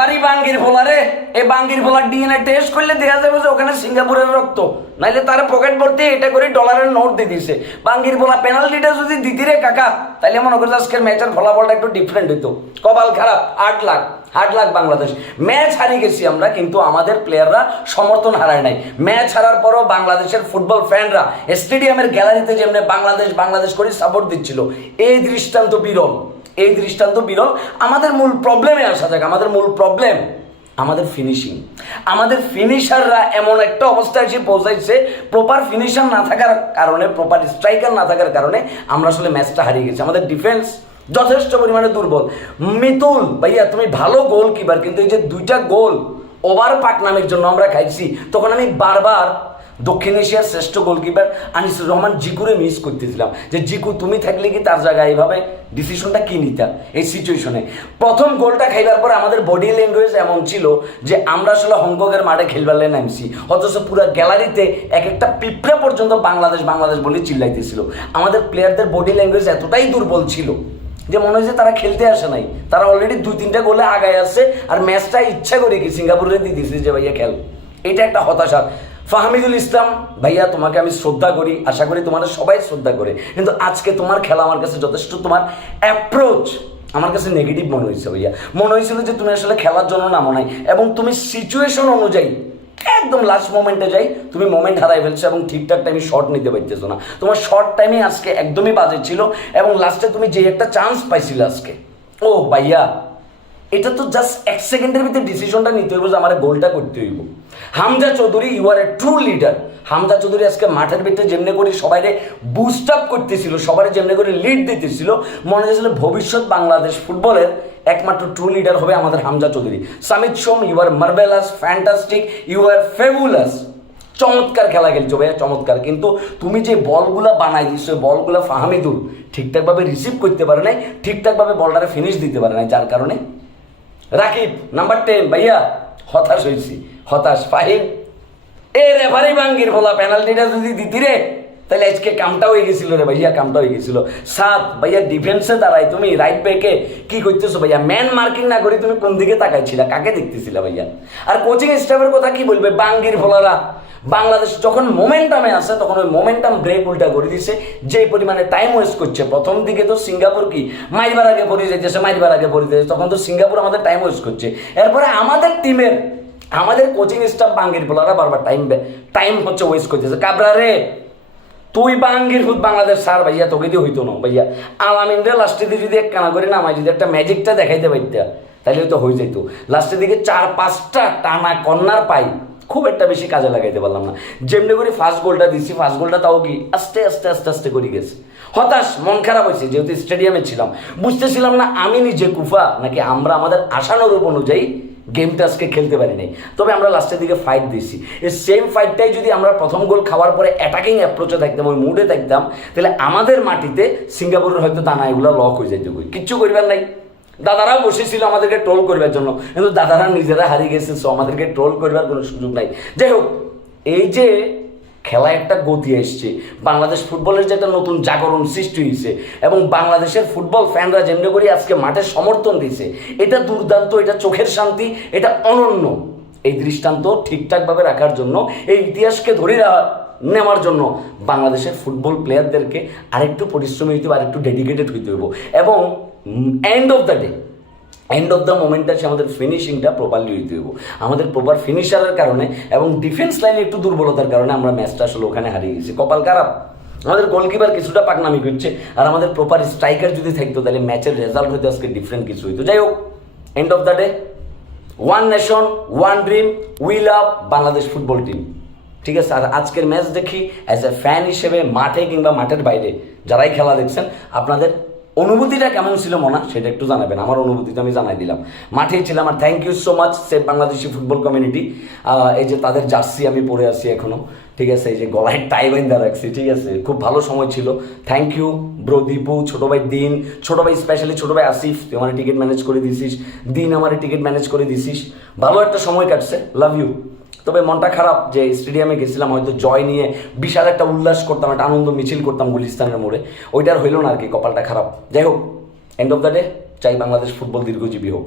Referee বাঙ্গির ফোলারে এই বাঙ্গির ফোলার DNA test করলে দেখা যাবে যে ওখানে সিঙ্গাপুরের রক্ত। নাইলে তার পকেট ভর্তি এটা করে ডলারের নোট দিয়ে দিছে। বাঙ্গির ফোলা পেনাল্টিটা যদি দিতি রে কাকা তাহলে মনে করছে আজকের ম্যাচের ফলাফলটা একটু ডিফারেন্ট হইতো। কপাল খারাপ, আট লাখ আট লাখ বাংলাদেশ। ম্যাচ হারিয়ে গেছি আমরা, কিন্তু আমাদের প্লেয়াররা সমর্থন হারায় নাই। ম্যাচ হারার পরও বাংলাদেশের ফুটবল ফ্যানরা স্টেডিয়ামের গ্যালারিতে যেমনি বাংলাদেশ বাংলাদেশ করে সাপোর্ট দিচ্ছিল। এই দৃষ্টান্ত বিরল। এই দৃষ্টান্ত বিরল। আমাদের মূল প্রবলেমে আসা যাক, আমাদের মূল প্রবলেম আমাদের ফিনিশিং আমাদের ফিনিশাররা এমন একটা অবস্থায় এসে পৌঁছাইছে প্রপার ফিনিশার না থাকার কারণে প্রপার স্ট্রাইকার না থাকার কারণে আমরা আসলে ম্যাচটা হারিয়ে গেছি। আমাদের ডিফেন্স যথেষ্ট পরিমাণে দুর্বল। মিতুল, ভাইয়া, তুমি ভালো গোল কিপার কিন্তু এই যে দুইটা গোল ওভার পাকনামের জন্য আমরা খাইছি, তখন আমি বারবার দক্ষিণ এশিয়ার শ্রেষ্ঠ গোলকিপার আনিসুর রহমান জিকুরে মিস করতেছিলাম। যে জিকু, তুমি থাকলে কি তার জায়গায় এইভাবে ডিসিশনটা কি নিতা এই সিচুয়েশনে প্রথম গোলটা খাইবার পর আমাদের বডি ল্যাঙ্গুয়েজ এমন ছিল যে আমরা আসলে হংকংয়ের মাঠে খেলবার নামছি। অথচ পুরো গ্যালারিতে এক একটা পিঁপড়ে পর্যন্ত বাংলাদেশ বাংলাদেশ বলে চিল্লাইতেছিল। আমাদের প্লেয়ারদের বডি ল্যাঙ্গুয়েজ এতটাই দুর্বল ছিল যে মনে হয় যে তারা খেলতে আসে নাই। তারা অলরেডি দুই তিনটা গোলে আগায় আসছে আর ম্যাচটা ইচ্ছা করে কি সিঙ্গাপুরে দিয়ে দিয়েছে যে ভাইয়া খেল। এটা একটা হতাশা ফাহমিদুল ইসলাম, ভাইয়া, তোমাকে আমি শ্রদ্ধা করি, আশা করি তোমার সবাই শ্রদ্ধা করে। কিন্তু আজকে তোমার খেলা আমার কাছে যথেষ্ট, তোমার অ্যাপ্রোচ আমার কাছে নেগেটিভ মনে হয়েছে, ভাইয়া। মনে হয়েছিল যে তুমি আসলে খেলার জন্য নামো নাই এবং তুমি সিচুয়েশন অনুযায়ী, একদম লাস্ট মোমেন্টে যাই, তুমি মোমেন্ট হারাই ফেলছো এবং ঠিকঠাক টাইমে শর্ট নিতে পারতেছো না। তোমার শর্ট টাইমে আজকে একদমই বাজে ছিল এবং লাস্টে তুমি যে একটা চান্স পাইছিলে আজকে। ও ভাইয়া এটা তো জাস্ট এক সেকেন্ডের ভিতরে ডিসিশনটা নিতে হইব যে আমার গোলটা করতে হইব। Hamza Chowdhury you are a true leader Hamza Chowdhury আজকে মাঠের ভিতরে যেমনি করে সবাইরে বুস্ট আপ করতেছিল সবাই যেমনি করে লিড দিতেছিল, মনে হয়েছিল ভবিষ্যৎ বাংলাদেশ ফুটবলের একমাত্র ট্রু লিডার হবে আমাদের Hamza Chowdhury. Samit Som you are marvellous fantastic you are fabulous চমৎকার খেলা খেলছো ভাইয়া, চমৎকার। কিন্তু তুমি যে বলগুলা বানাই দিচ্ছ বলগুলা ফাহামিদুল ঠিকঠাকভাবে রিসিভ করতে পারে নাই, ঠিকঠাকভাবে বলটারে ফিনিশ দিতে পারে নাই, যার কারণে রাকিব নাম্বার টেন ভাইয়া, হতাশ হয়েছি হতাশ, ফাহিম। এ রেফারি বাঙ্গির বলা পেনাল্টিটা যদি দিতি রে। তাহলে আজকে কামটা হয়ে গেছিল রে ভাইয়া, কামটা হয়ে গেছিল। সাত, ভাইয়া ডিফেন্সে দাঁড়াই তুমি রাইট ব্যাকে কি করতেছো ভাইয়া? ম্যান মার্কিং না করে তুমি কোন দিকে তাকাইছিলা? কাকে দেখতেছিলা ভাইয়া? আর কোচিং স্টাফের কথা কি বলবে বাঙ্গির ফলারা? বাংলাদেশ যখন মোমেন্টামে আসে তখন ওই মোমেন্টাম ব্রেক উল্টা করে দিছে। যে পরিমাণে টাইম ওয়েস্ট করছে, প্রথম দিকে তো সিঙ্গাপুর কি? মাইবার আগে পড়ে যাইতেছে, মাইবার আগে পড়ে যাইতেছে, তখন তো সিঙ্গাপুর আমাদের টাইম ওয়েস্ট করছে। এরপরে আমাদের টিমের আমাদের কোচিং স্টাফ বাঙ্গির বলারা বারবার টাইম টাইম হচ্ছে ওয়েস্ট করতেছে। কাবরা রে! তুই বাঙ্গির ফুট বাংলাদেশ সার ভাইয়া, তোকে দিয়ে হইতো না ভাইয়া। আলামিনরে লাস্টের দিকে যদি এক কানা করে নামাই, যদি একটা ম্যাজিকটা দেখাইতে পারতা তাহলে হয়তো হয়ে যেত লাস্টের দিকে চার, পাঁচটা টানা কন্যার পাই, খুব একটা বেশি কাজে লাগাইতে পারলাম না। যেমনি করে ফার্স্ট গোলটা দিছি ফার্স্ট গোলটা তাও কি আস্তে আস্তে আস্তে আস্তে করে গেছে। হতাশ, মন খারাপ হয়েছে, যেহেতু স্টেডিয়ামে ছিলাম। বুঝতেছিলাম না আমি নিজে কুফা, নাকি আমরা আমাদের আশানুরূপ অনুযায়ী গেমটা আজকে খেলতে পারি নাই তবে আমরা লাস্টের দিকে ফাইট দিয়েছি। এই সেম ফাইটটাই যদি আমরা প্রথম গোল খাওয়ার পরে অ্যাটাকিং অ্যাপ্রোচে থাকতাম, ওই মুডে থাকতাম, তাহলে আমাদের মাটিতে সিঙ্গাপুরের হয়তো দানা এগুলো লক হয়ে কই। কিচ্ছু করিবার নাই। দাদারাও বসেছিল আমাদেরকে ট্রোল করবার জন্য, কিন্তু দাদারা নিজেরা হারিয়ে গেছে সো আমাদেরকে ট্রোল করবার কোনো সুযোগ নাই। যাই হোক, এই যে খেলায় একটা গতি এসছে। বাংলাদেশ ফুটবলের যে একটা নতুন জাগরণ সৃষ্টি হয়েছে এবং বাংলাদেশের ফুটবল ফ্যানরা যেমনি করে আজকে মাঠে সমর্থন দিছে এটা দুর্দান্ত, এটা চোখের শান্তি, এটা অনন্য। এই দৃষ্টান্ত ঠিকঠাকভাবে রাখার জন্য, এই ইতিহাসকে ধরে নেওয়ার জন্য বাংলাদেশের ফুটবল প্লেয়ারদেরকে আরেকটু পরিশ্রমী হইতে হবে, আরেকটু ডেডিকেটেড হইতে হইব। এবং end of the day end of the মোমেন্টটা সে আমাদের ফিনিশিংটা প্রপারলি হইতে হইব। আমাদের প্রপার ফিনিশারের কারণে এবং ডিফেন্স লাইনে একটু দুর্বলতার কারণে আমরা ম্যাচটা আসলে ওখানে হারিয়ে গেছি। কপাল খারাপ। আমাদের গোলকিপার কিছুটা পাকনামি করছে, আর আমাদের প্রপার স্ট্রাইকার যদি থাকতো, তাহলে ম্যাচের রেজাল্ট হইতো আজকে ডিফারেন্ট কিছু হইতো। যাই হোক end of the day one nation one dream we love Bangladesh football team ঠিক আছে, আর আজকের ম্যাচ দেখি অ্যাজ এ ফ্যান হিসেবে মাঠে কিংবা মাঠের বাইরে, যারাই খেলা দেখছেন, আপনাদের অনুভূতিটা কেমন ছিল মনা? সেটা একটু জানাবেন। আমার অনুভূতিটা আমি জানাই দিলাম। মাঠেই ছিলাম আর থ্যাংক ইউ সো মাচ সে বাংলাদেশি ফুটবল কমিউনিটি এই যে তাদের জার্সি আমি পরে আছি এখনও ঠিক আছে? এই যে গলায় টাই বাইন্দা রাখছি, ঠিক আছে? খুব ভালো সময় ছিল। থ্যাংক ইউ ব্রো দীপু ছোটো ভাই দিন। ছোটো ভাই স্পেশালি ছোটো ভাই আসিফ, তুই আমার টিকিট ম্যানেজ করে দিছিস। দিন আমার টিকিট ম্যানেজ করে দিছিস। ভালো একটা সময় কাটছে। লাভ ইউ তবে মনটা খারাপ যে স্টেডিয়ামে গেছিলাম, হয়তো জয় নিয়ে বিশাল একটা উল্লাস করতাম, একটা আনন্দ মিছিল করতাম গুলিস্তানের মোড়ে। ওইটার হইল না আর কি, কপালটা খারাপ। যাই হোক এন্ড অফ দ্য ডে চাই বাংলাদেশ ফুটবল দীর্ঘজীবী হোক।